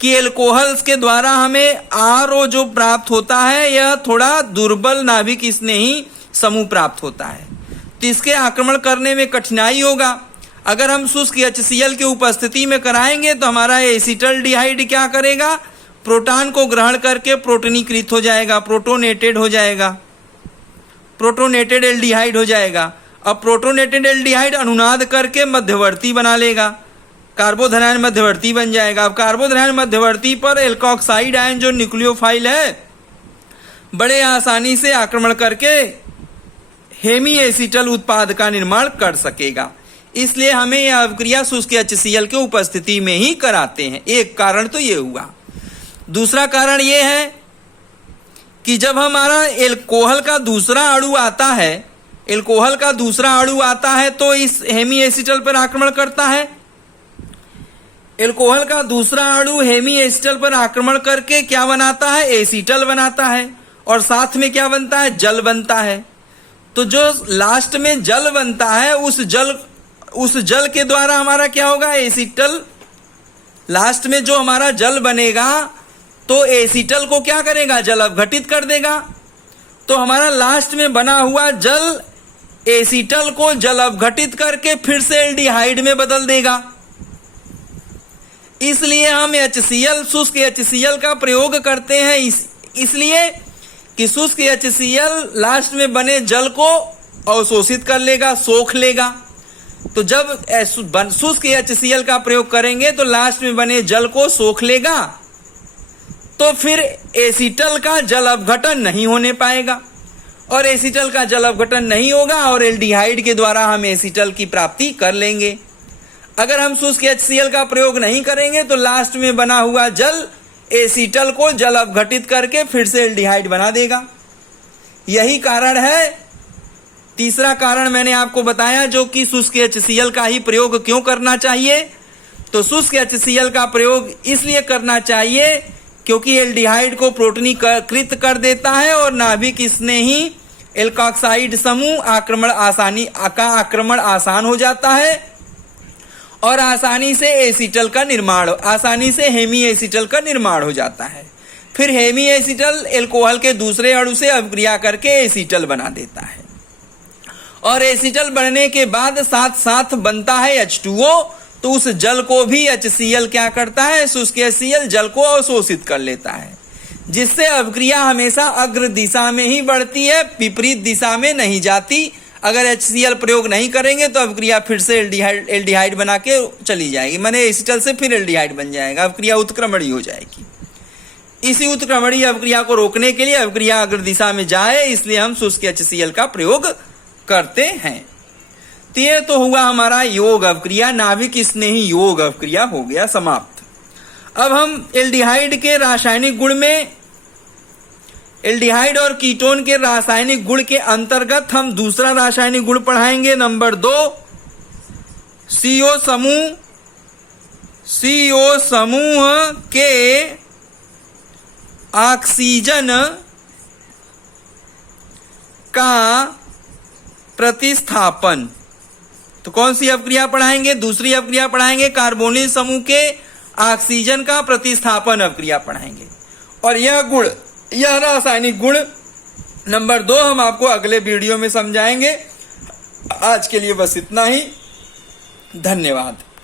कि एल्कोहल्स के द्वारा हमें RO जो प्राप्त होता है यह थोड़ा दुर्बल नाभिक स्नेही समूह प्राप्त होता है, तो इसके आक्रमण करने में कठिनाई होगा। अगर हम शुष्क HCl की उपस्थिति में कराएंगे तो हमारा एसिटल्डिहाइड क्या करेगा, प्रोटॉन को ग्रहण करके प्रोटोनीकृत हो जाएगा, प्रोटोनेटेड हो जाएगा, प्रोटोनेटेड एल्डिहाइड हो जाएगा। अब प्रोटोनेटेड एल्डिहाइड अनुनाद करके मध्यवर्ती बना लेगा, कार्बोधनायन मध्यवर्ती बन जाएगा। अब कार्बोधनायन मध्यवर्ती पर एल्कोक्साइड आयन जो न्यूक्लियोफाइल है बड़े आसानी से आक्रमण करके हेमी एसिटल उत्पाद का निर्माण कर सकेगा। इसलिए हमें यह अवक्रिया शुष्क HCl के उपस्थिति में ही कराते हैं। एक कारण तो ये हुआ। दूसरा कारण ये है कि जब हमारा एल्कोहल का दूसरा अणु आता है एल्कोहल का दूसरा अणु आता है तो इस हेमी एसिटल पर आक्रमण करता है। एल्कोहल का दूसरा अणु हेमी एसिटल पर आक्रमण करके क्या बनाता है? एसीटल बनाता है। और साथ में क्या बनता है? जल बनता है। तो जो लास्ट में जल बनता है उस जल के द्वारा हमारा क्या होगा? एसीटल। लास्ट में जो हमारा जल बनेगा तो एसीटल को क्या करेगा? जल अपघटित कर देगा। तो हमारा लास्ट में बना हुआ जल एसीटल को जल अपघटित करके फिर से एल्डिहाइड में बदल देगा। इसलिए हम HCl, शुष्क HCl का प्रयोग करते हैं इसलिए कि शुष्क HCl लास्ट में बने जल को अवशोषित कर लेगा, सोख लेगा। तो जब शुष्क HCl का प्रयोग करेंगे तो लास्ट में बने जल को सोख लेगा, तो फिर एसीटल का जल अपघटन नहीं होने पाएगा। और एसीटल का जल अपघटन नहीं होगा और एल्डिहाइड के द्वारा हम एसीटल की प्राप्ति कर लेंगे। अगर हम शुष्क HCl का प्रयोग नहीं करेंगे तो लास्ट में बना हुआ जल एसीटल को जल अपघटित करके फिर से एल्डिहाइड बना देगा। यही कारण है, तीसरा कारण मैंने आपको बताया जो कि शुष्क HCl का ही प्रयोग क्यों करना चाहिए। तो शुष्क HCl का प्रयोग इसलिए करना चाहिए क्योंकि एल्डिहाइड को प्रोटोनीकृत कर देता है और नाभिक स्नेही एल्कोक्साइड समूह आक्रमण आसान हो जाता है और आसानी से हेमी एसिटल का निर्माण हो जाता है। फिर हेमी एसिटल एल्कोहल के दूसरे अणु से अभिक्रिया करके एसिटल बना देता है और एसिटल बनने के बाद साथ साथ बनता है H2O। तो उस जल को भी HCl क्या करता है? शुष्क HCl जल को अवशोषित कर लेता है, जिससे अभिक्रिया हमेशा अग्र दिशा में ही बढ़ती है, विपरीत दिशा में नहीं जाती। अगर HCl प्रयोग नहीं करेंगे तो अभिक्रिया फिर से एल्डिहाइड बना के चली जाएगी, माने एसिटल से फिर एल्डिहाइड बन जाएगा, अभिक्रिया उत्क्रमणी हो जाएगी। इसी उत्क्रमणी अभिक्रिया को रोकने के लिए अभिक्रिया अग्र दिशा में जाए, इसलिए हम शुष्क HCl का प्रयोग करते हैं। तो ये तो हुआ हमारा योग अभिक्रिया, नाभिक स्नेही योग अभिक्रिया हो गया समाप्त। अब हम एल्डिहाइड के रासायनिक गुण में, एल्डिहाइड और कीटोन के रासायनिक गुण के अंतर्गत हम दूसरा रासायनिक गुण पढ़ाएंगे, नंबर 2 CO समूह के ऑक्सीजन का प्रतिस्थापन। तो कौन सी अभिक्रिया पढ़ाएंगे? दूसरी अभिक्रिया पढ़ाएंगे, कार्बोनिल समूह के ऑक्सीजन का प्रतिस्थापन अभिक्रिया पढ़ाएंगे। और यह रासायनिक गुण नंबर 2 हम आपको अगले वीडियो में समझाएंगे। आज के लिए बस इतना ही, धन्यवाद।